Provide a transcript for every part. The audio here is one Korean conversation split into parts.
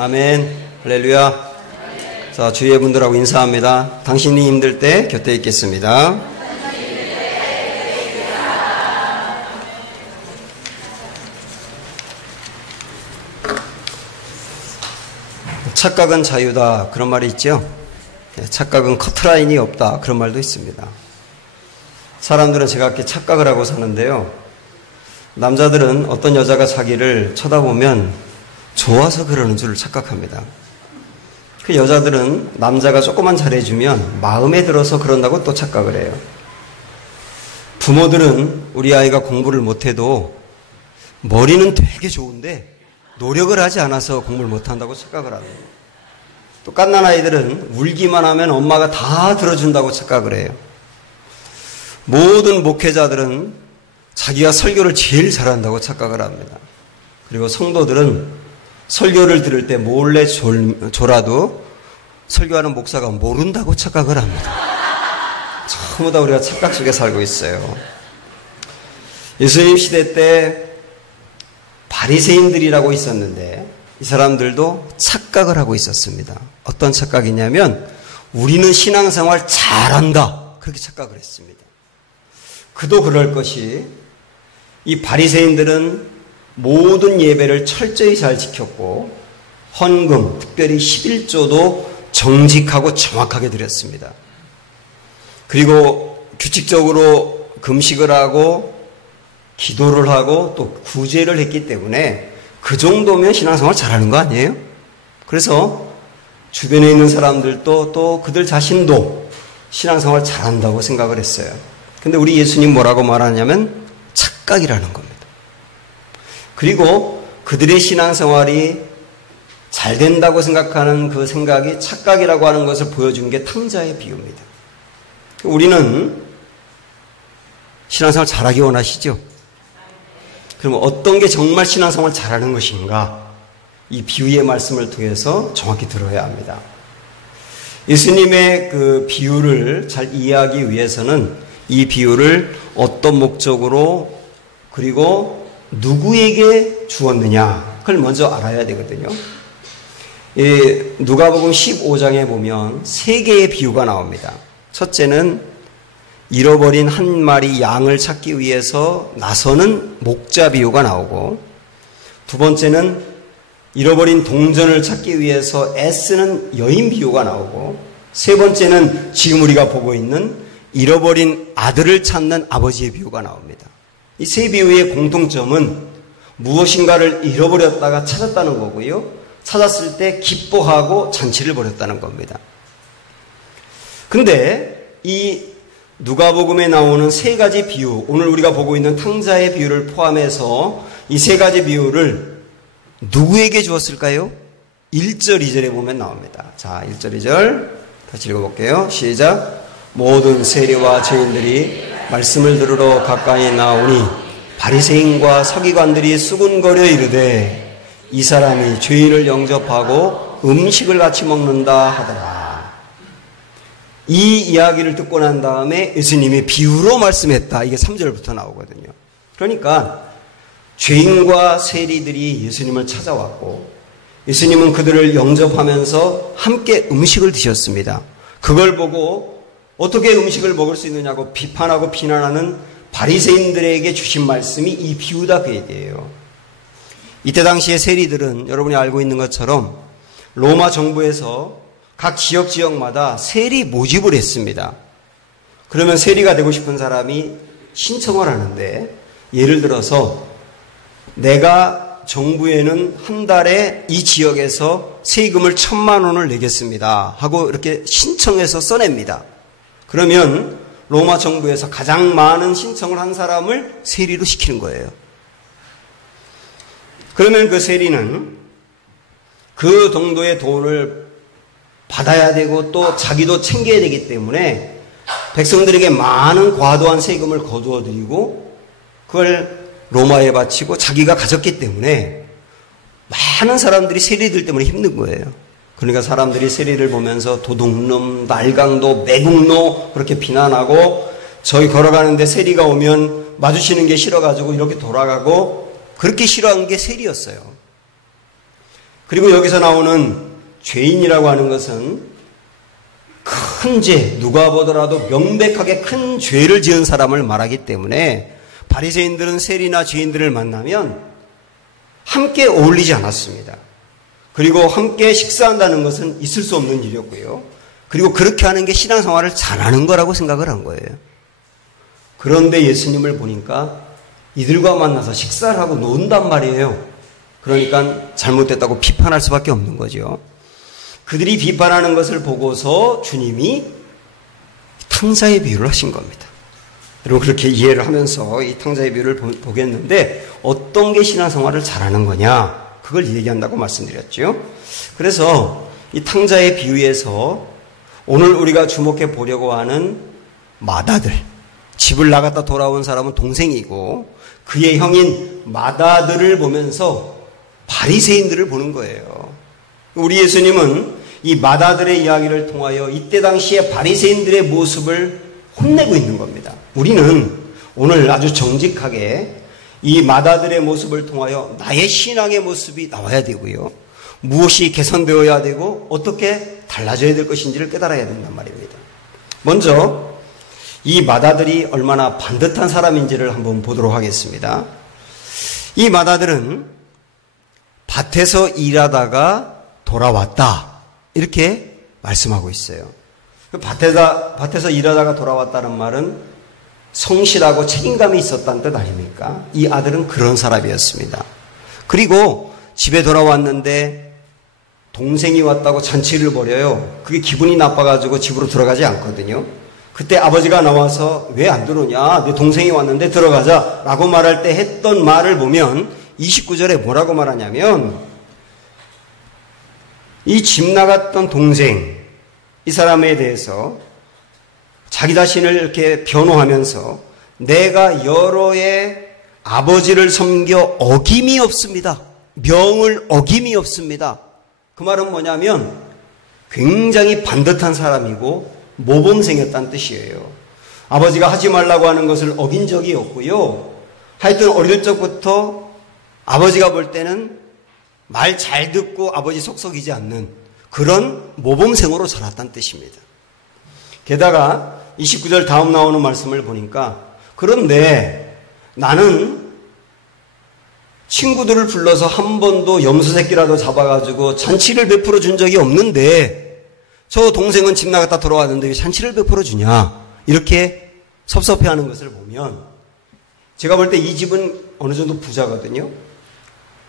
아멘. 할렐루야. 자, 주위의 분들하고 인사합니다. 당신이 힘들 때 곁에 있겠습니다. 착각은 자유다, 그런 말이 있죠. 착각은 커트라인이 없다, 그런 말도 있습니다. 사람들은 제가 착각을 하고 사는데요, 남자들은 어떤 여자가 자기를 쳐다보면 좋아서 그러는 줄 착각합니다. 그 여자들은 남자가 조금만 잘해주면 마음에 들어서 그런다고 또 착각을 해요. 부모들은 우리 아이가 공부를 못해도 머리는 되게 좋은데 노력을 하지 않아서 공부를 못한다고 착각을 합니다. 또 갓난 아이들은 울기만 하면 엄마가 다 들어준다고 착각을 해요. 모든 목회자들은 자기가 설교를 제일 잘한다고 착각을 합니다. 그리고 성도들은 설교를 들을 때 몰래 졸아도 설교하는 목사가 모른다고 착각을 합니다. 전부 다 우리가 착각 속에 살고 있어요. 예수님 시대 때 바리새인들이라고 있었는데 이 사람들도 착각을 하고 있었습니다. 어떤 착각이냐면 우리는 신앙생활 잘한다, 그렇게 착각을 했습니다. 그도 그럴 것이, 이 바리새인들은 모든 예배를 철저히 잘 지켰고 헌금, 특별히 11조도 정직하고 정확하게 드렸습니다. 그리고 규칙적으로 금식을 하고 기도를 하고 또 구제를 했기 때문에 그 정도면 신앙생활 잘하는 거 아니에요? 그래서 주변에 있는 사람들도 또 그들 자신도 신앙생활 잘한다고 생각을 했어요. 근데 우리 예수님 뭐라고 말하냐면 착각이라는 겁니다. 그리고 그들의 신앙생활이 잘 된다고 생각하는 그 생각이 착각이라고 하는 것을 보여준 게 탕자의 비유입니다. 우리는 신앙생활 잘하기 원하시죠? 그럼 어떤 게 정말 신앙생활 잘하는 것인가? 이 비유의 말씀을 통해서 정확히 들어야 합니다. 예수님의 그 비유를 잘 이해하기 위해서는 이 비유를 어떤 목적으로 그리고 누구에게 주었느냐, 그걸 먼저 알아야 되거든요. 누가복음 15장에 보면 세 개의 비유가 나옵니다. 첫째는 잃어버린 한 마리 양을 찾기 위해서 나서는 목자 비유가 나오고, 두 번째는 잃어버린 동전을 찾기 위해서 애쓰는 여인 비유가 나오고, 세 번째는 지금 우리가 보고 있는 잃어버린 아들을 찾는 아버지의 비유가 나옵니다. 이 세 비유의 공통점은 무엇인가를 잃어버렸다가 찾았다는 거고요, 찾았을 때 기뻐하고 잔치를 벌였다는 겁니다. 근데 이 누가복음에 나오는 세 가지 비유, 오늘 우리가 보고 있는 탕자의 비유를 포함해서 이 세 가지 비유를 누구에게 주었을까요? 1절, 2절에 보면 나옵니다. 자, 1절, 2절 다시 읽어볼게요. 시작. 모든 세리와 죄인들이 말씀을 들으러 가까이 나오니 바리새인과 서기관들이 수군거려 이르되 이 사람이 죄인을 영접하고 음식을 같이 먹는다 하더라. 이 이야기를 듣고 난 다음에 예수님이 비유로 말씀했다, 이게 3절부터 나오거든요. 그러니까 죄인과 세리들이 예수님을 찾아왔고 예수님은 그들을 영접하면서 함께 음식을 드셨습니다. 그걸 보고 어떻게 음식을 먹을 수 있느냐고 비판하고 비난하는 바리새인들에게 주신 말씀이 이 비유다, 그 얘기예요. 이때 당시의 세리들은 여러분이 알고 있는 것처럼 로마 정부에서 각 지역마다 세리 모집을 했습니다. 그러면 세리가 되고 싶은 사람이 신청을 하는데, 예를 들어서 내가 정부에는 한 달에 이 지역에서 세금을 1,000만 원을 내겠습니다 하고 이렇게 신청해서 써냅니다. 그러면 로마 정부에서 가장 많은 신청을 한 사람을 세리로 시키는 거예요. 그러면 그 세리는 그 정도의 돈을 받아야 되고 또 자기도 챙겨야 되기 때문에 백성들에게 많은 과도한 세금을 거두어 드리고 그걸 로마에 바치고 자기가 가졌기 때문에 많은 사람들이 세리들 때문에 힘든 거예요. 그러니까 사람들이 세리를 보면서 도둑놈, 날강도, 매국노 그렇게 비난하고, 저희 걸어가는데 세리가 오면 마주치는 게 싫어가지고 이렇게 돌아가고, 그렇게 싫어한 게 세리였어요. 그리고 여기서 나오는 죄인이라고 하는 것은 큰 죄, 누가 보더라도 명백하게 큰 죄를 지은 사람을 말하기 때문에 바리새인들은 세리나 죄인들을 만나면 함께 어울리지 않았습니다. 그리고 함께 식사한다는 것은 있을 수 없는 일이었고요. 그리고 그렇게 하는 게 신앙생활을 잘하는 거라고 생각을 한 거예요. 그런데 예수님을 보니까 이들과 만나서 식사를 하고 논단 말이에요. 그러니까 잘못됐다고 비판할 수밖에 없는 거죠. 그들이 비판하는 것을 보고서 주님이 탕자의 비유를 하신 겁니다. 여러분 그렇게 이해를 하면서 이 탕자의 비유를 보겠는데 어떤 게 신앙생활을 잘하는 거냐 그걸 얘기한다고 말씀드렸죠. 그래서 이 탕자의 비유에서 오늘 우리가 주목해 보려고 하는 마다들, 집을 나갔다 돌아온 사람은 동생이고 그의 형인 마다들을 보면서 바리새인들을 보는 거예요. 우리 예수님은 이 마다들의 이야기를 통하여 이때 당시에 바리새인들의 모습을 혼내고 있는 겁니다. 우리는 오늘 아주 정직하게 이 마다들의 모습을 통하여 나의 신앙의 모습이 나와야 되고요. 무엇이 개선되어야 되고 어떻게 달라져야 될 것인지를 깨달아야 된단 말입니다. 먼저 이 마다들이 얼마나 반듯한 사람인지를 한번 보도록 하겠습니다. 이 마다들은 밭에서 일하다가 돌아왔다 이렇게 말씀하고 있어요. 밭에서 일하다가 돌아왔다는 말은 성실하고 책임감이 있었다는 뜻 아닙니까? 이 아들은 그런 사람이었습니다. 그리고 집에 돌아왔는데 동생이 왔다고 잔치를 벌여요. 그게 기분이 나빠가지고 집으로 들어가지 않거든요. 그때 아버지가 나와서 왜 안 들어오냐? 내 동생이 왔는데 들어가자 라고 말할 때 했던 말을 보면 29절에 뭐라고 말하냐면 이 집 나갔던 동생 이 사람에 대해서 자기 자신을 이렇게 변호하면서 내가 여러의 아버지를 섬겨 어김이 없습니다. 명을 어김이 없습니다. 그 말은 뭐냐면 굉장히 반듯한 사람이고 모범생이었다는 뜻이에요. 아버지가 하지 말라고 하는 것을 어긴 적이 없고요. 하여튼 어릴 적부터 아버지가 볼 때는 말 잘 듣고 아버지 속썩이지 않는 그런 모범생으로 자랐다는 뜻입니다. 게다가 29절 다음 나오는 말씀을 보니까 그런데 나는 친구들을 불러서 한 번도 염소 새끼라도 잡아가지고 잔치를 베풀어 준 적이 없는데 저 동생은 집 나갔다 돌아왔는데 왜 잔치를 베풀어 주냐 이렇게 섭섭해하는 것을 보면 제가 볼 때 이 집은 어느 정도 부자거든요.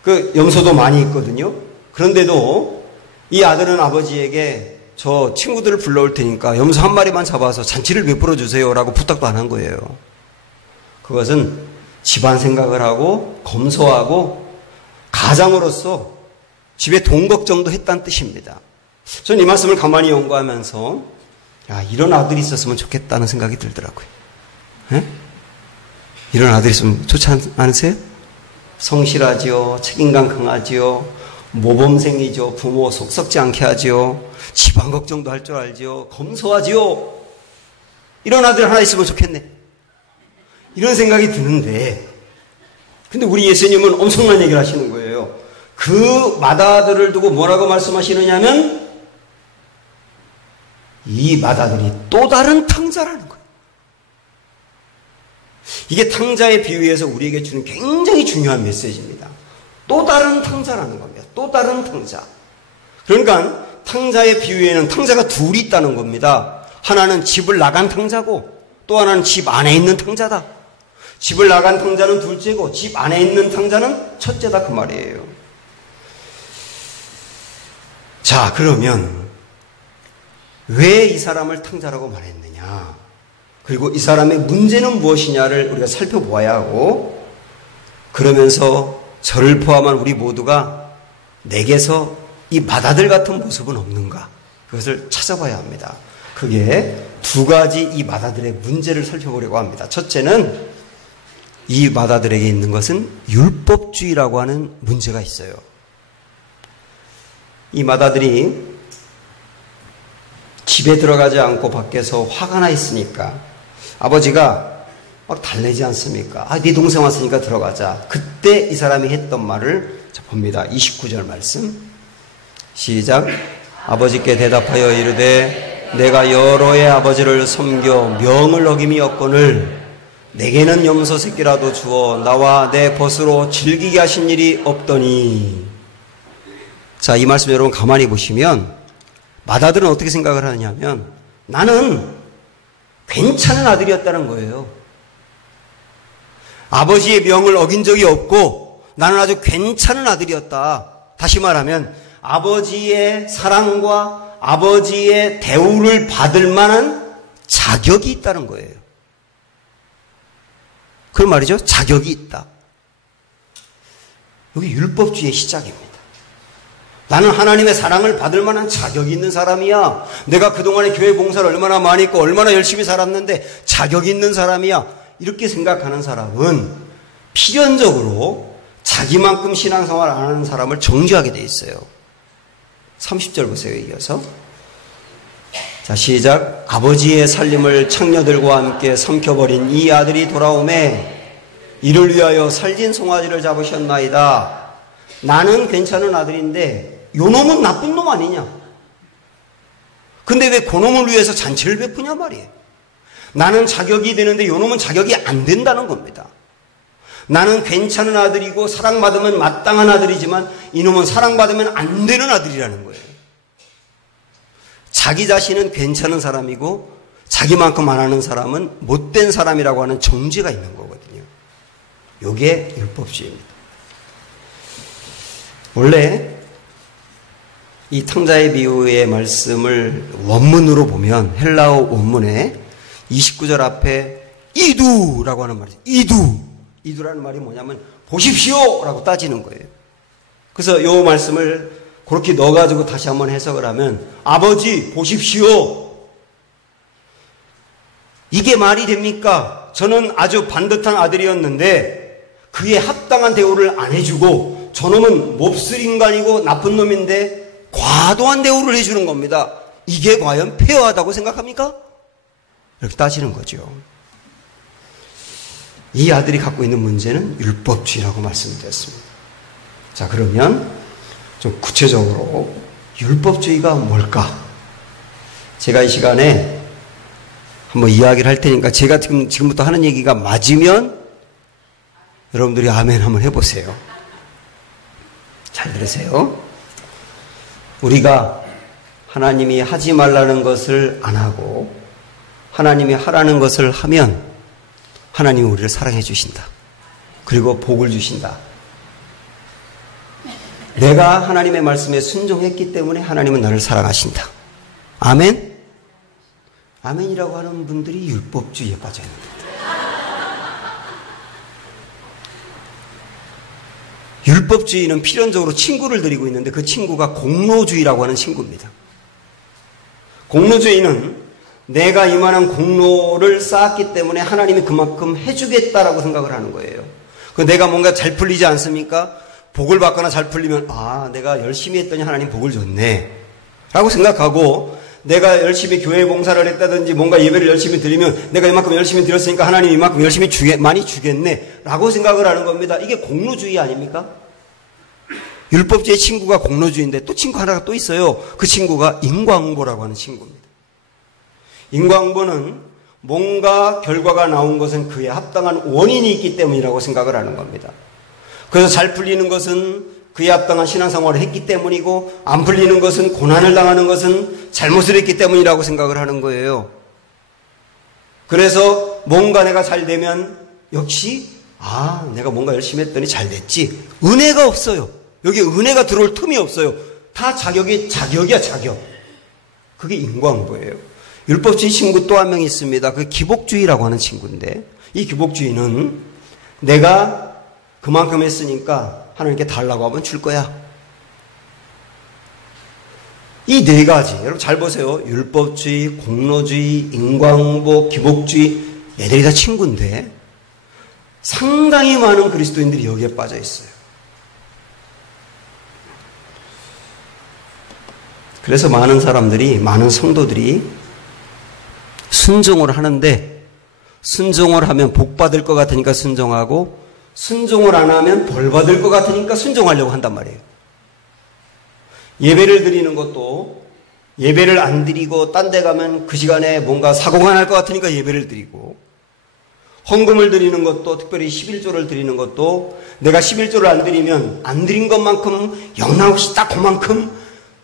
그 염소도 많이 있거든요. 그런데도 이 아들은 아버지에게 저 친구들을 불러올 테니까 염소 한 마리만 잡아서 잔치를 베풀어 주세요라고 부탁도 안 한 거예요. 그것은 집안 생각을 하고 검소하고 가장으로서 집에 돈 걱정도 했다는 뜻입니다. 저는 이 말씀을 가만히 연구하면서 야, 이런 아들이 있었으면 좋겠다는 생각이 들더라고요. 에? 이런 아들이 있으면 좋지 않으세요? 성실하지요. 책임감 강하지요. 모범생이죠. 부모 속 썩지 않게 하지요. 집안 걱정도 할 줄 알지요. 검소하지요. 이런 아들 하나 있으면 좋겠네. 이런 생각이 드는데 근데 우리 예수님은 엄청난 얘기를 하시는 거예요. 그 마다들을 두고 뭐라고 말씀하시느냐면 이 마다들이 또 다른 탕자라는 거예요. 이게 탕자의 비유에서 우리에게 주는 굉장히 중요한 메시지입니다. 또 다른 탕자라는 겁니다. 또 다른 탕자. 그러니까 탕자의 비유에는 탕자가 둘이 있다는 겁니다. 하나는 집을 나간 탕자고 또 하나는 집 안에 있는 탕자다. 집을 나간 탕자는 둘째고 집 안에 있는 탕자는 첫째다 그 말이에요. 자, 그러면 왜 이 사람을 탕자라고 말했느냐? 그리고 이 사람의 문제는 무엇이냐를 우리가 살펴보아야 하고 그러면서 저를 포함한 우리 모두가 내게서 이 마다들 같은 모습은 없는가? 그것을 찾아봐야 합니다. 그게 두 가지 이 마다들의 문제를 살펴보려고 합니다. 첫째는 이 마다들에게 있는 것은 율법주의라고 하는 문제가 있어요. 이 마다들이 집에 들어가지 않고 밖에서 화가 나 있으니까 아버지가 막 달래지 않습니까? 아, 네 동생 왔으니까 들어가자. 그때 이 사람이 했던 말을 봅니다. 29절 말씀. 시작. 아버지께 대답하여 이르되 내가 여로의 아버지를 섬겨 명을 어김이 없거늘 내게는 염소 새끼라도 주어 나와 내 벗으로 즐기게 하신 일이 없더니. 자, 이 말씀 여러분 가만히 보시면 맏아들은 어떻게 생각을 하느냐면 나는 괜찮은 아들이었다는 거예요. 아버지의 명을 어긴 적이 없고 나는 아주 괜찮은 아들이었다. 다시 말하면 아버지의 사랑과 아버지의 대우를 받을 만한 자격이 있다는 거예요. 그 말이죠. 자격이 있다. 여기 율법주의의 시작입니다. 나는 하나님의 사랑을 받을 만한 자격이 있는 사람이야. 내가 그동안에 교회 봉사를 얼마나 많이 했고 얼마나 열심히 살았는데 자격이 있는 사람이야. 이렇게 생각하는 사람은 필연적으로 자기만큼 신앙생활 안 하는 사람을 정죄하게 돼 있어요. 30절 보세요. 이어서. 자, 시작. 아버지의 살림을 창녀들과 함께 삼켜버린 이 아들이 돌아오매 이를 위하여 살진 송아지를 잡으셨나이다. 나는 괜찮은 아들인데 요놈은 나쁜 놈 아니냐. 근데 왜 그놈을 위해서 잔치를 베푸냐 말이에요. 나는 자격이 되는데 요놈은 자격이 안 된다는 겁니다. 나는 괜찮은 아들이고 사랑받으면 마땅한 아들이지만 이놈은 사랑받으면 안 되는 아들이라는 거예요. 자기 자신은 괜찮은 사람이고 자기만큼 안 하는 사람은 못된 사람이라고 하는 정죄가 있는 거거든요. 이게 율법주의입니다. 원래 이 탕자의 비유의 말씀을 원문으로 보면 헬라어 원문에 29절 앞에 이두라고 하는 말이죠. 이두라는 말이 뭐냐면 보십시오 라고 따지는 거예요. 그래서 이 말씀을 그렇게 넣어가지고 다시 한번 해석을 하면 아버지 보십시오. 이게 말이 됩니까? 저는 아주 반듯한 아들이었는데 그에 합당한 대우를 안 해주고 저놈은 몹쓸 인간이고 나쁜 놈인데 과도한 대우를 해주는 겁니다. 이게 과연 페어하다고 생각합니까? 이렇게 따지는 거죠. 이 아들이 갖고 있는 문제는 율법주의라고 말씀드렸습니다. 자, 그러면 좀 구체적으로 율법주의가 뭘까? 제가 이 시간에 한번 이야기를 할 테니까 제가 지금부터 하는 얘기가 맞으면 여러분들이 아멘 한번 해보세요. 잘 들으세요. 우리가 하나님이 하지 말라는 것을 안 하고 하나님이 하라는 것을 하면 하나님이 우리를 사랑해 주신다. 그리고 복을 주신다. 내가 하나님의 말씀에 순종했기 때문에 하나님은 나를 사랑하신다. 아멘? 아멘이라고 하는 분들이 율법주의에 빠져 있는 겁니다. 율법주의는 필연적으로 친구를 들이고 있는데 그 친구가 공로주의라고 하는 친구입니다. 공로주의는 내가 이만한 공로를 쌓았기 때문에 하나님이 그만큼 해주겠다라고 생각을 하는 거예요. 내가 뭔가 잘 풀리지 않습니까? 복을 받거나 잘 풀리면 내가 열심히 했더니 하나님 복을 줬네 라고 생각하고 내가 열심히 교회 봉사를 했다든지 뭔가 예배를 열심히 드리면 내가 이만큼 열심히 드렸으니까 하나님이 이만큼 열심히 많이 주겠네 라고 생각을 하는 겁니다. 이게 공로주의 아닙니까? 율법주의 친구가 공로주의인데 또 친구 하나가 또 있어요. 그 친구가 인과응보라고 하는 친구입니다. 인과응보는 뭔가 결과가 나온 것은 그에 합당한 원인이 있기 때문이라고 생각을 하는 겁니다. 그래서 잘 풀리는 것은 그에 합당한 신앙생활을 했기 때문이고 안 풀리는 것은 고난을 당하는 것은 잘못을 했기 때문이라고 생각을 하는 거예요. 그래서 뭔가 내가 잘 되면 역시 내가 뭔가 열심히 했더니 잘 됐지. 은혜가 없어요. 여기 은혜가 들어올 틈이 없어요. 다 자격이야 자격. 그게 인과응보예요. 율법주의 친구 또 한 명 있습니다. 그 기복주의라고 하는 친구인데 이 기복주의는 내가 그만큼 했으니까 하나님께 달라고 하면 줄 거야. 이 네 가지 여러분 잘 보세요. 율법주의, 공로주의, 인과응보, 기복주의 얘들이 다 친구인데 상당히 많은 그리스도인들이 여기에 빠져 있어요. 그래서 많은 사람들이 많은 성도들이 순종을 하는데 순종을 하면 복 받을 것 같으니까 순종하고 순종을 안 하면 벌 받을 것 같으니까 순종하려고 한단 말이에요. 예배를 드리는 것도 예배를 안 드리고 딴 데 가면 그 시간에 뭔가 사고가 날 것 같으니까 예배를 드리고, 헌금을 드리는 것도, 특별히 11조를 드리는 것도 내가 11조를 안 드리면 안 드린 것만큼 영락없이 딱 그만큼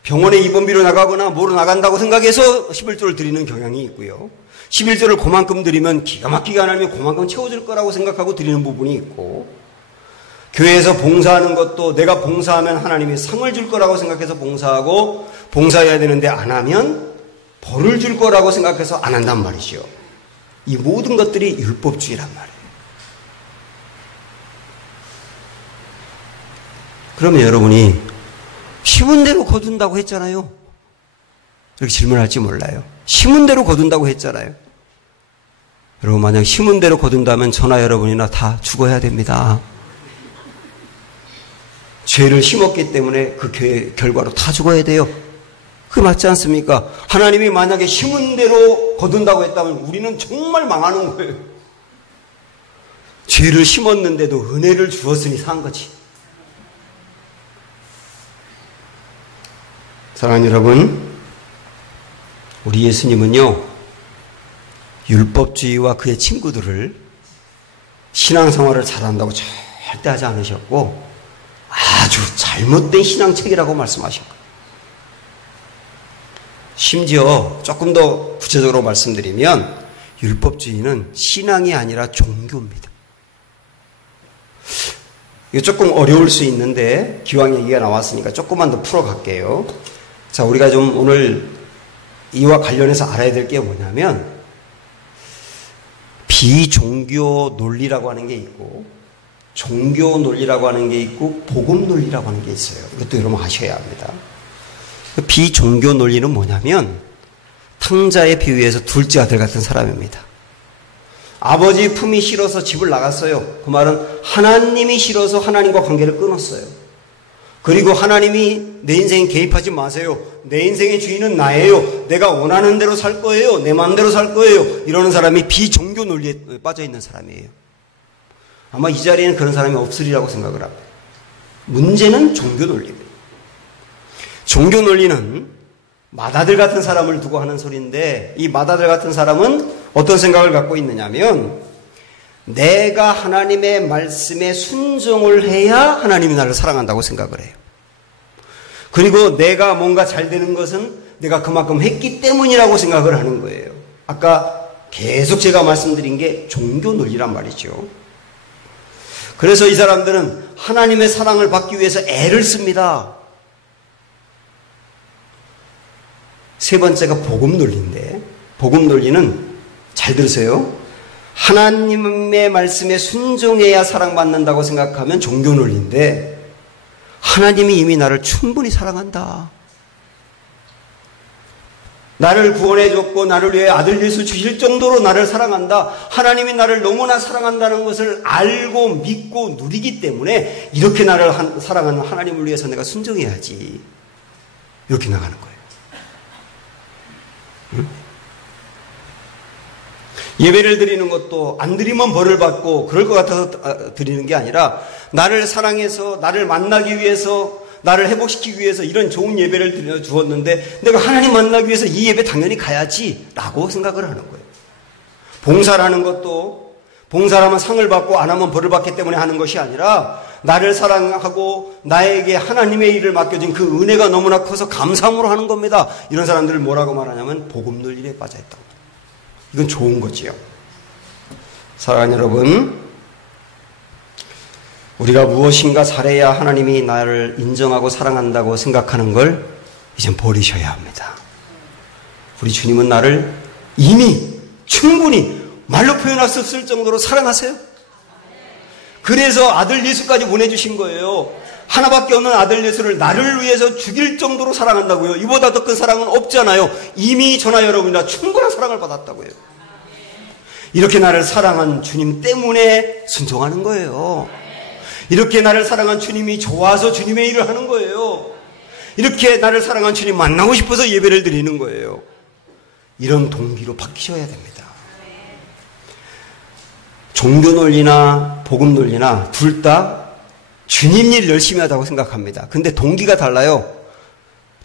병원에 입원비로 나가거나 뭐로 나간다고 생각해서 11조를 드리는 경향이 있고요. 11조를 그만큼 드리면 기가 막히게 하나님이 그만큼 채워줄 거라고 생각하고 드리는 부분이 있고, 교회에서 봉사하는 것도 내가 봉사하면 하나님이 상을 줄 거라고 생각해서 봉사하고, 봉사해야 되는데 안 하면 벌을 줄 거라고 생각해서 안 한단 말이죠. 이 모든 것들이 율법주의란 말이에요. 그러면 여러분이 심은 대로 거둔다고 했잖아요. 이렇게 질문할지 몰라요. 심은 대로 거둔다고 했잖아요. 여러분, 만약 심은 대로 거둔다면 저나 여러분이나 다 죽어야 됩니다. 죄를 심었기 때문에 그 결과로 다 죽어야 돼요. 그게 맞지 않습니까? 하나님이 만약에 심은 대로 거둔다고 했다면 우리는 정말 망하는 거예요. 죄를 심었는데도 은혜를 주었으니 산 거지. 사랑하는 여러분, 우리 예수님은요, 율법주의와 그의 친구들을 신앙생활을 잘한다고 절대 하지 않으셨고, 아주 잘못된 신앙책이라고 말씀하신 거예요. 심지어 조금 더 구체적으로 말씀드리면 율법주의는 신앙이 아니라 종교입니다. 이거 조금 어려울 수 있는데 기왕 얘기가 나왔으니까 조금만 더 풀어갈게요. 자, 우리가 좀 오늘 이와 관련해서 알아야 될 게 뭐냐면, 비종교 논리라고 하는 게 있고 종교 논리라고 하는 게 있고 복음 논리라고 하는 게 있어요. 이것도 여러분 아셔야 합니다. 비종교 논리는 뭐냐면 탕자의 비유에서 둘째 아들 같은 사람입니다. 아버지 품이 싫어서 집을 나갔어요. 그 말은 하나님이 싫어서 하나님과 관계를 끊었어요. 그리고 하나님이 내 인생에 개입하지 마세요. 내 인생의 주인은 나예요. 내가 원하는 대로 살 거예요. 내 마음대로 살 거예요. 이러는 사람이 비종교 논리에 빠져 있는 사람이에요. 아마 이 자리에는 그런 사람이 없으리라고 생각을 합니다. 문제는 종교 논리입니다. 종교 논리는 맏아들 같은 사람을 두고 하는 소리인데, 이 맏아들 같은 사람은 어떤 생각을 갖고 있느냐면, 내가 하나님의 말씀에 순종을 해야 하나님이 나를 사랑한다고 생각을 해요. 그리고 내가 뭔가 잘 되는 것은 내가 그만큼 했기 때문이라고 생각을 하는 거예요. 아까 계속 제가 말씀드린 게 종교 논리란 말이죠. 그래서 이 사람들은 하나님의 사랑을 받기 위해서 애를 씁니다. 세 번째가 복음 논리인데, 복음 논리는 잘 들으세요. 하나님의 말씀에 순종해야 사랑받는다고 생각하면 종교 논리인데, 하나님이 이미 나를 충분히 사랑한다. 나를 구원해줬고 나를 위해 아들 예수 주실 정도로 나를 사랑한다. 하나님이 나를 너무나 사랑한다는 것을 알고 믿고 누리기 때문에 이렇게 나를 사랑하는 하나님을 위해서 내가 순종해야지. 이렇게 나가는 거예요. 응? 예배를 드리는 것도 안 드리면 벌을 받고 그럴 것 같아서 드리는 게 아니라, 나를 사랑해서 나를 만나기 위해서, 나를 회복시키기 위해서 이런 좋은 예배를 드려 주었는데 내가 하나님 만나기 위해서 이 예배 당연히 가야지 라고 생각을 하는 거예요. 봉사라는 것도 봉사라면 상을 받고 안 하면 벌을 받기 때문에 하는 것이 아니라, 나를 사랑하고 나에게 하나님의 일을 맡겨진 그 은혜가 너무나 커서 감사함으로 하는 겁니다. 이런 사람들을 뭐라고 말하냐면 복음 논리에 빠져있다. 이건 좋은 거지요. 사랑하는 여러분, 우리가 무엇인가 잘해야 하나님이 나를 인정하고 사랑한다고 생각하는 걸 이젠 버리셔야 합니다. 우리 주님은 나를 이미 충분히 말로 표현할 수 없을 정도로 사랑하세요. 그래서 아들 예수까지 보내주신 거예요. 하나밖에 없는 아들 예수를 나를 위해서 죽일 정도로 사랑한다고요. 이보다 더 큰 사랑은 없잖아요. 이미 저나 여러분이나 충분한 사랑을 받았다고요. 이렇게 나를 사랑한 주님 때문에 순종하는 거예요. 이렇게 나를 사랑한 주님이 좋아서 주님의 일을 하는 거예요. 이렇게 나를 사랑한 주님 만나고 싶어서 예배를 드리는 거예요. 이런 동기로 바뀌셔야 됩니다. 종교 논리나 복음 논리나 둘 다 주님 일 열심히 하다고 생각합니다. 근데 동기가 달라요.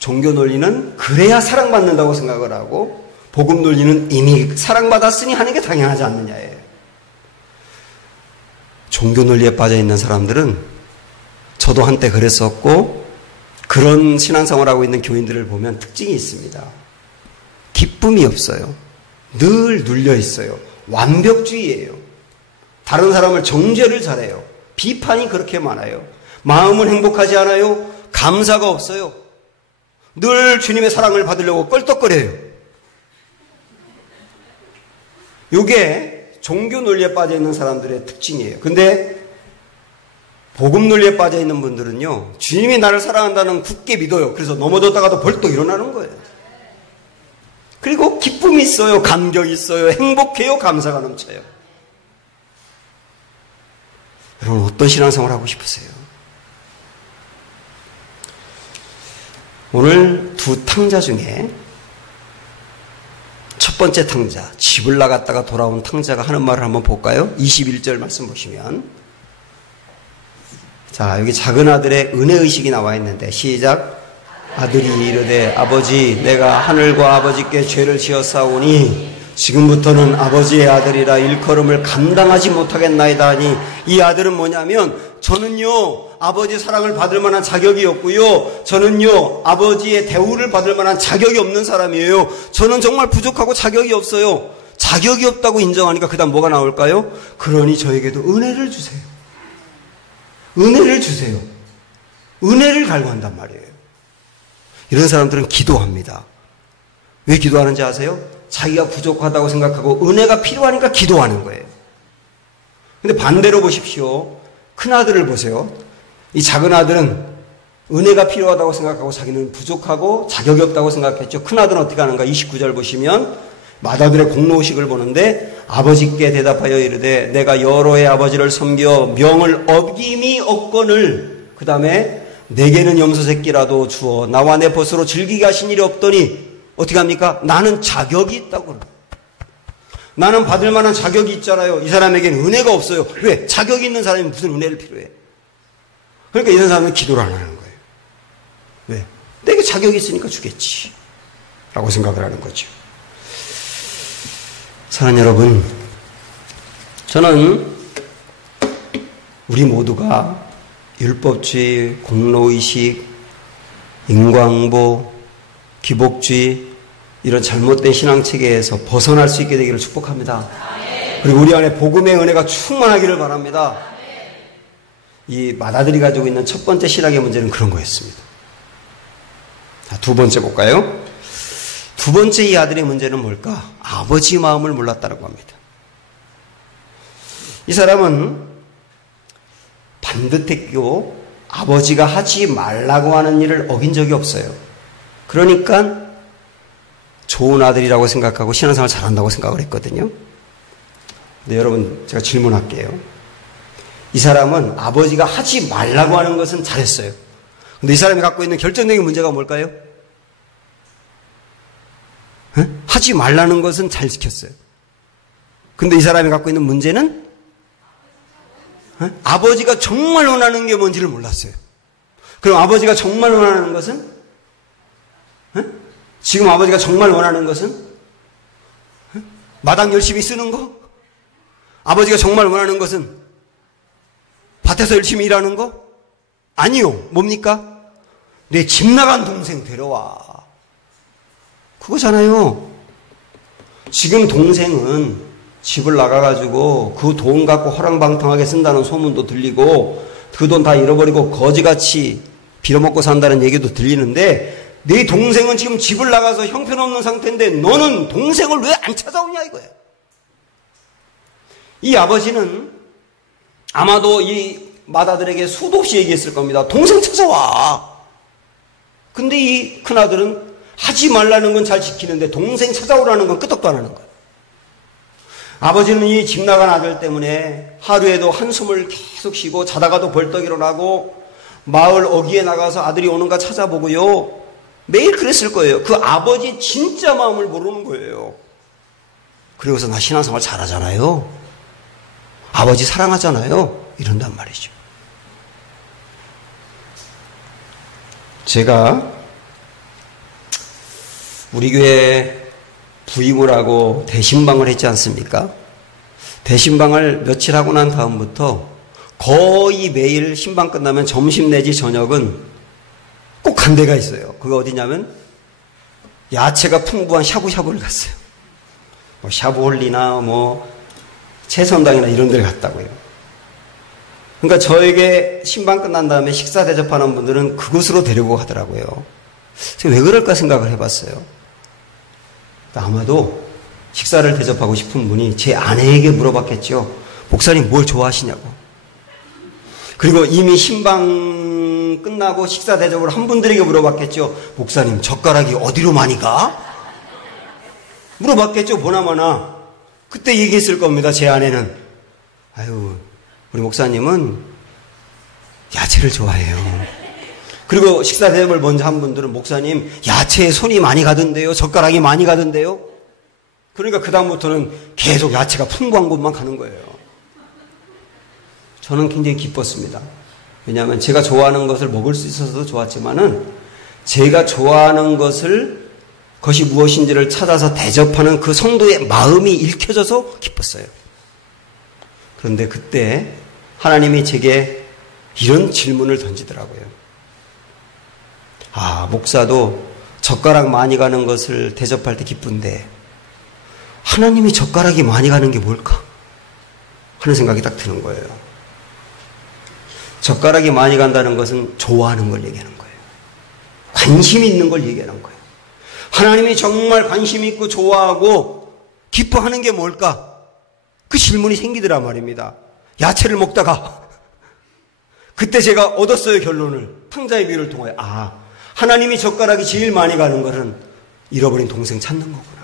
종교 논리는 그래야 사랑받는다고 생각을 하고 복음 논리는 이미 사랑받았으니 하는 게 당연하지 않느냐예요. 종교 논리에 빠져 있는 사람들은 저도 한때 그랬었고 그런 신앙생활을 하고 있는 교인들을 보면 특징이 있습니다. 기쁨이 없어요. 늘 눌려 있어요. 완벽주의예요. 다른 사람을 정죄를 잘해요. 비판이 그렇게 많아요. 마음은 행복하지 않아요. 감사가 없어요. 늘 주님의 사랑을 받으려고 껄떡거려요. 이게 종교 논리에 빠져 있는 사람들의 특징이에요. 근데 복음 논리에 빠져 있는 분들은요, 주님이 나를 사랑한다는 굳게 믿어요. 그래서 넘어졌다가도 벌떡 일어나는 거예요. 그리고 기쁨이 있어요. 감격이 있어요. 행복해요. 감사가 넘쳐요. 여러분 어떤 신앙생활을 하고 싶으세요? 오늘 두 탕자 중에 첫 번째 탕자, 집을 나갔다가 돌아온 탕자가 하는 말을 한번 볼까요? 21절 말씀 보시면, 자, 여기 작은 아들의 은혜의식이 나와 있는데 시작. 아들이 이르되 아버지 내가 하늘과 아버지께 죄를 지었사오니 지금부터는 아버지의 아들이라 일컬음을 감당하지 못하겠나이다 하니, 이 아들은 뭐냐면 저는요 아버지 사랑을 받을 만한 자격이 없고요, 저는요 아버지의 대우를 받을 만한 자격이 없는 사람이에요. 저는 정말 부족하고 자격이 없어요. 자격이 없다고 인정하니까 그 다음 뭐가 나올까요? 그러니 저에게도 은혜를 주세요. 은혜를 주세요. 은혜를 갈구한단 말이에요. 이런 사람들은 기도합니다. 왜 기도하는지 아세요? 자기가 부족하다고 생각하고 은혜가 필요하니까 기도하는 거예요. 근데 반대로 보십시오. 큰 아들을 보세요. 이 작은 아들은 은혜가 필요하다고 생각하고 자기는 부족하고 자격이 없다고 생각했죠. 큰 아들은 어떻게 하는가? 29절 보시면 맏아들의 공로의식을 보는데 아버지께 대답하여 이르되 내가 여러 해 아버지를 섬겨 명을 어김이 없거늘, 그 다음에 내게는 염소 새끼라도 주어 나와 내 벗으로 즐기게 하신 일이 없더니 어떻게 합니까? 나는 자격이 있다고 그래요. 나는 받을 만한 자격이 있잖아요. 이 사람에게는 은혜가 없어요. 왜? 자격이 있는 사람이 무슨 은혜를 필요해? 그러니까 이런 사람은 기도를 안 하는 거예요. 왜? 내게 자격이 있으니까 주겠지 라고 생각을 하는 거죠. 사랑하는 여러분, 저는 우리 모두가 율법주의, 공로의식, 인과응보, 기복주의, 이런 잘못된 신앙체계에서 벗어날 수 있게 되기를 축복합니다. 그리고 우리 안에 복음의 은혜가 충만하기를 바랍니다. 이 맏아들이 가지고 있는 첫 번째 신앙의 문제는 그런 거였습니다. 자, 두 번째 볼까요? 두 번째 이 아들의 문제는 뭘까? 아버지 마음을 몰랐다고 합니다. 이 사람은 반듯했고 아버지가 하지 말라고 하는 일을 어긴 적이 없어요. 그러니까 좋은 아들이라고 생각하고 신앙생활 잘한다고 생각을 했거든요. 근데 여러분, 제가 질문할게요. 이 사람은 아버지가 하지 말라고 하는 것은 잘했어요. 근데 이 사람이 갖고 있는 결정적인 문제가 뭘까요? 하지 말라는 것은 잘 지켰어요. 근데 이 사람이 갖고 있는 문제는 아버지가 정말 원하는 게 뭔지를 몰랐어요. 그럼 아버지가 정말 원하는 것은? 지금 아버지가 정말 원하는 것은? 마당 열심히 쓰는 거? 아버지가 정말 원하는 것은? 밭에서 열심히 일하는 거? 아니요. 뭡니까? 내 집 나간 동생 데려와. 그거잖아요. 지금 동생은 집을 나가가지고 그 돈 갖고 허랑방탕하게 쓴다는 소문도 들리고 그 돈 다 잃어버리고 거지같이 빌어먹고 산다는 얘기도 들리는데, 네 동생은 지금 집을 나가서 형편없는 상태인데 너는 동생을 왜 안 찾아오냐 이거야. 이 아버지는 아마도 이 맏아들에게 수도 없이 얘기했을 겁니다. 동생 찾아와. 근데 이 큰아들은 하지 말라는 건 잘 지키는데 동생 찾아오라는 건 끄떡도 안 하는 거예요. 아버지는 이 집 나간 아들 때문에 하루에도 한숨을 계속 쉬고 자다가도 벌떡 일어나고 마을 어귀에 나가서 아들이 오는가 찾아보고요. 매일 그랬을 거예요. 그 아버지의 진짜 마음을 모르는 거예요. 그러고서 나 신앙생활 잘하잖아요. 아버지 사랑하잖아요. 이런단 말이죠. 제가 우리 교회 부임을 하고 대신방을 했지 않습니까? 대신방을 며칠 하고 난 다음부터 거의 매일 신방 끝나면 점심 내지 저녁은 꼭 간 데가 있어요. 그거 어디냐면 야채가 풍부한 샤브샤브를 갔어요. 뭐 샤브홀리나 뭐 채선당이나 이런 데를 갔다고요. 그러니까 저에게 신방 끝난 다음에 식사 대접하는 분들은 그곳으로 데리고 가더라고요. 제가 왜 그럴까 생각을 해봤어요. 아마도 식사를 대접하고 싶은 분이 제 아내에게 물어봤겠죠. 목사님 뭘 좋아하시냐고. 그리고 이미 신방 끝나고 식사 대접을 한 분들에게 물어봤겠죠. 목사님 젓가락이 어디로 많이 가? 물어봤겠죠. 보나마나. 그때 얘기했을 겁니다. 제 아내는. 아유, 우리 목사님은 야채를 좋아해요. 그리고 식사 대접을 먼저 한 분들은 목사님 야채에 손이 많이 가던데요. 젓가락이 많이 가던데요. 그러니까 그 다음부터는 계속 야채가 풍부한 곳만 가는 거예요. 저는 굉장히 기뻤습니다. 왜냐하면 제가 좋아하는 것을 먹을 수 있어서도 좋았지만은 제가 좋아하는 그것이 무엇인지를 찾아서 대접하는 그 성도의 마음이 읽혀져서 기뻤어요. 그런데 그때 하나님이 제게 이런 질문을 던지더라고요. 아, 목사도 젓가락 많이 가는 것을 대접할 때 기쁜데 하나님이 젓가락이 많이 가는 게 뭘까? 하는 생각이 딱 드는 거예요. 젓가락이 많이 간다는 것은 좋아하는 걸 얘기하는 거예요. 관심 있는 걸 얘기하는 거예요. 하나님이 정말 관심 있고 좋아하고 기뻐하는 게 뭘까? 그 질문이 생기더라 말입니다. 야채를 먹다가 그때 제가 얻었어요, 결론을. 탕자의 비유를 통하여. 아, 하나님이 젓가락이 제일 많이 가는 것은 잃어버린 동생 찾는 거구나.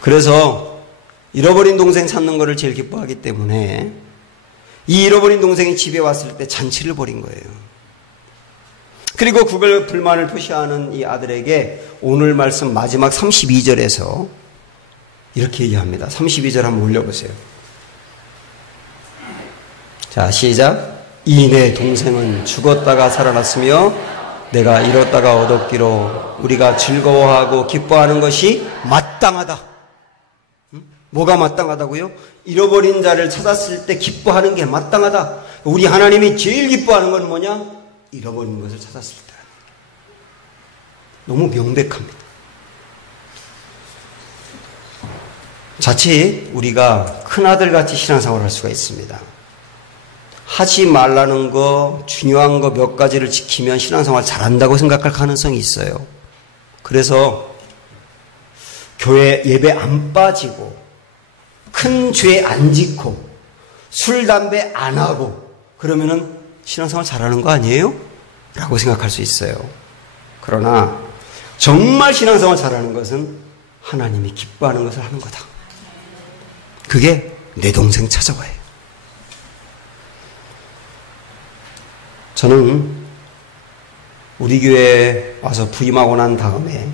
그래서 잃어버린 동생 찾는 거를 제일 기뻐하기 때문에 이 잃어버린 동생이 집에 왔을 때 잔치를 벌인 거예요. 그리고 그걸 불만을 표시하는 이 아들에게 오늘 말씀 마지막 32절에서 이렇게 얘기합니다. 32절 한번 올려보세요. 자, 시작. 이 내 동생은 죽었다가 살아났으며 내가 잃었다가 얻었기로 우리가 즐거워하고 기뻐하는 것이 마땅하다. 뭐가 마땅하다고요? 잃어버린 자를 찾았을 때 기뻐하는 게 마땅하다. 우리 하나님이 제일 기뻐하는 건 뭐냐? 잃어버린 것을 찾았을 때. 너무 명백합니다. 자칫 우리가 큰아들같이 신앙생활을 할 수가 있습니다. 하지 말라는 거, 중요한 거 몇 가지를 지키면 신앙생활 잘한다고 생각할 가능성이 있어요. 그래서 교회 예배 안 빠지고 큰 죄 안 짓고 술, 담배 안 하고 그러면은 신앙생활 잘하는 거 아니에요? 라고 생각할 수 있어요. 그러나 정말 신앙생활 잘하는 것은 하나님이 기뻐하는 것을 하는 거다. 그게 내 동생 찾아와요. 저는 우리 교회에 와서 부임하고 난 다음에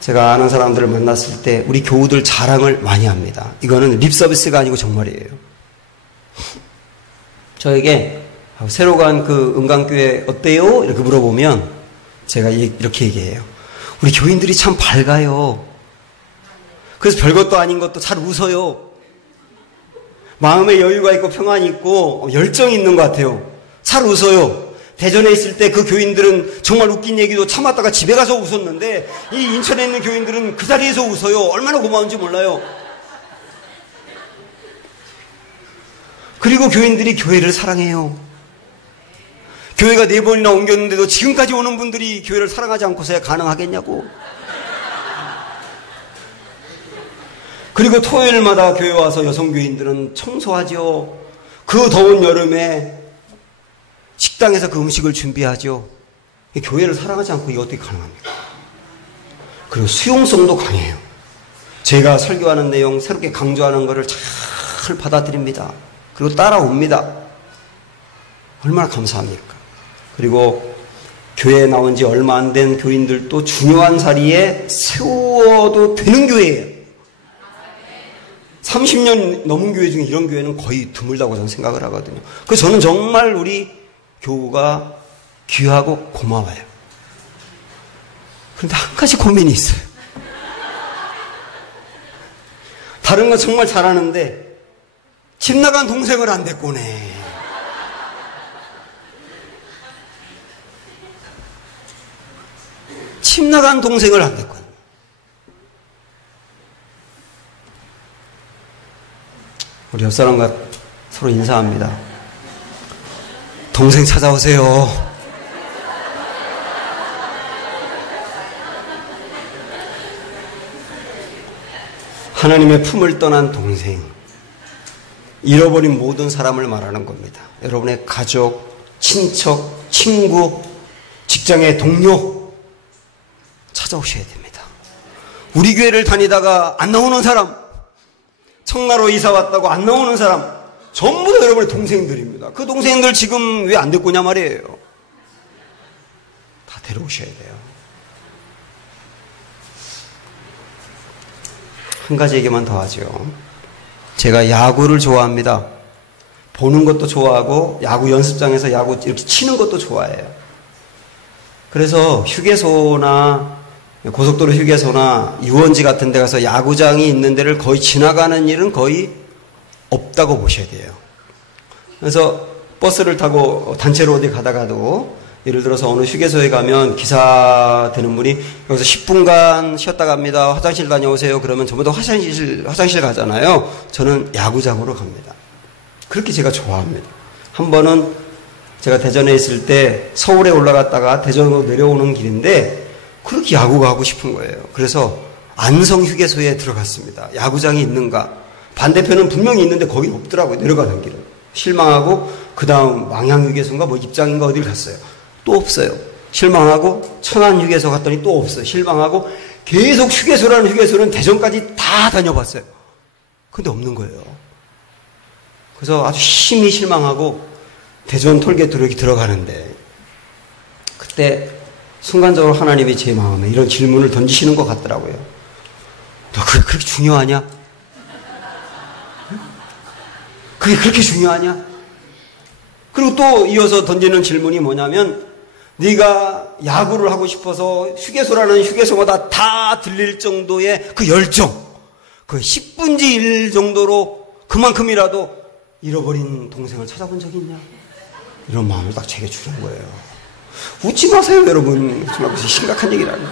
제가 아는 사람들을 만났을 때 우리 교우들 자랑을 많이 합니다. 이거는 립서비스가 아니고 정말이에요. 저에게 새로 간 그 은강교회 어때요? 이렇게 물어보면 제가 이렇게 얘기해요. 우리 교인들이 참 밝아요. 그래서 별것도 아닌 것도 잘 웃어요. 마음에 여유가 있고 평안이 있고 열정이 있는 것 같아요. 잘 웃어요. 대전에 있을 때 그 교인들은 정말 웃긴 얘기도 참았다가 집에 가서 웃었는데 이 인천에 있는 교인들은 그 자리에서 웃어요. 얼마나 고마운지 몰라요. 그리고 교인들이 교회를 사랑해요. 교회가 4번이나 옮겼는데도 지금까지 오는 분들이 교회를 사랑하지 않고서야 가능하겠냐고. 그리고 토요일마다 교회 와서 여성교인들은 청소하죠. 그 더운 여름에 식당에서 그 음식을 준비하죠. 교회를 사랑하지 않고 이게 어떻게 가능합니까? 그리고 수용성도 강해요. 제가 설교하는 내용, 새롭게 강조하는 것을 잘 받아들입니다. 그리고 따라옵니다. 얼마나 감사합니까? 그리고 교회에 나온 지 얼마 안 된 교인들도 중요한 자리에 세워도 되는 교회예요. 30년 넘은 교회 중에 이런 교회는 거의 드물다고 저는 생각을 하거든요. 그래서 저는 정말 우리 교우가 귀하고 고마워요. 그런데 한 가지 고민이 있어요. 다른 건 정말 잘하는데 집 나간 동생을 안 데리고 오네. 집 나간 동생을 안 데리고 오네. 우리 옆 사람과 서로 인사합니다. 동생 찾아오세요. 하나님의 품을 떠난 동생, 잃어버린 모든 사람을 말하는 겁니다. 여러분의 가족, 친척, 친구, 직장의 동료 찾아오셔야 됩니다. 우리 교회를 다니다가 안 나오는 사람, 청나로 이사 왔다고 안 나오는 사람 전부 다 여러분의 동생들입니다. 그 동생들 지금 왜 안 데리고 오냐 말이에요. 다 데려오셔야 돼요. 한 가지 얘기만 더 하죠. 제가 야구를 좋아합니다. 보는 것도 좋아하고 야구 연습장에서 야구 이렇게 치는 것도 좋아해요. 그래서 휴게소나 고속도로 휴게소나 유원지 같은 데 가서 야구장이 있는 데를 거의 지나가는 일은 거의 없다고 보셔야 돼요. 그래서 버스를 타고 단체로 어디 가다가도 예를 들어서 어느 휴게소에 가면 기사 되는 분이 여기서 10분간 쉬었다 갑니다. 화장실 다녀오세요. 그러면 전부 다 화장실 가잖아요. 저는 야구장으로 갑니다. 그렇게 제가 좋아합니다. 한 번은 제가 대전에 있을 때 서울에 올라갔다가 대전으로 내려오는 길인데 그렇게 야구가 하고 싶은 거예요. 그래서 안성 휴게소에 들어갔습니다. 야구장이 있는가? 반대편은 분명히 있는데 거기 없더라고요. 내려가는 길은. 실망하고 그 다음 망향휴게소인가 뭐 입장인가 어딜 갔어요. 또 없어요. 실망하고 천안휴게소 갔더니 또 없어요. 실망하고 계속 휴게소라는 휴게소는 대전까지 다 다녀봤어요. 근데 없는 거예요. 그래서 아주 심히 실망하고 대전 톨게이트로 이렇게 들어가는데 그때 순간적으로 하나님이 제 마음에 이런 질문을 던지시는 것 같더라고요. 너 그게 그렇게 중요하냐? 그게 그렇게 중요하냐? 그리고 또 이어서 던지는 질문이 뭐냐면 네가 야구를 하고 싶어서 휴게소라는 휴게소마다 다 들릴 정도의 그 열정, 그 10분지 1 정도로 그만큼이라도 잃어버린 동생을 찾아본 적이 있냐? 이런 마음을 딱 제게 주는 거예요. 웃지 마세요, 여러분. 정말 무슨 심각한 얘기라니.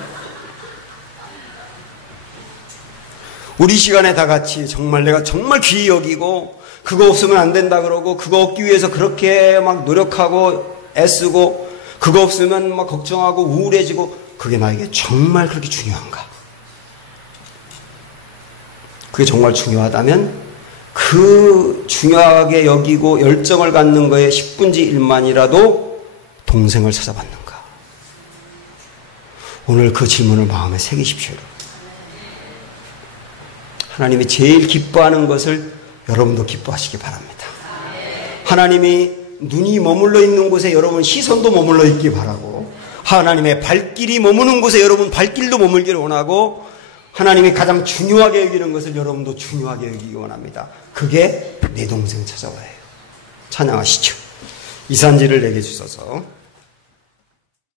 우리 시간에 다 같이 정말 내가 정말 귀히 여기고 그거 없으면 안 된다 그러고 그거 얻기 위해서 그렇게 막 노력하고 애쓰고 그거 없으면 막 걱정하고 우울해지고 그게 나에게 정말 그렇게 중요한가? 그게 정말 중요하다면 그 중요하게 여기고 열정을 갖는 거에 10분지 1만이라도 동생을 찾아봤는가? 오늘 그 질문을 마음에 새기십시오. 하나님이 제일 기뻐하는 것을 여러분도 기뻐하시기 바랍니다. 하나님이 눈이 머물러 있는 곳에 여러분 시선도 머물러 있기 바라고 하나님의 발길이 머무는 곳에 여러분 발길도 머물기를 원하고 하나님이 가장 중요하게 여기는 것을 여러분도 중요하게 여기기 원합니다. 그게 내 동생 찾아와요. 찬양하시죠. 이산지를 내게 주소서.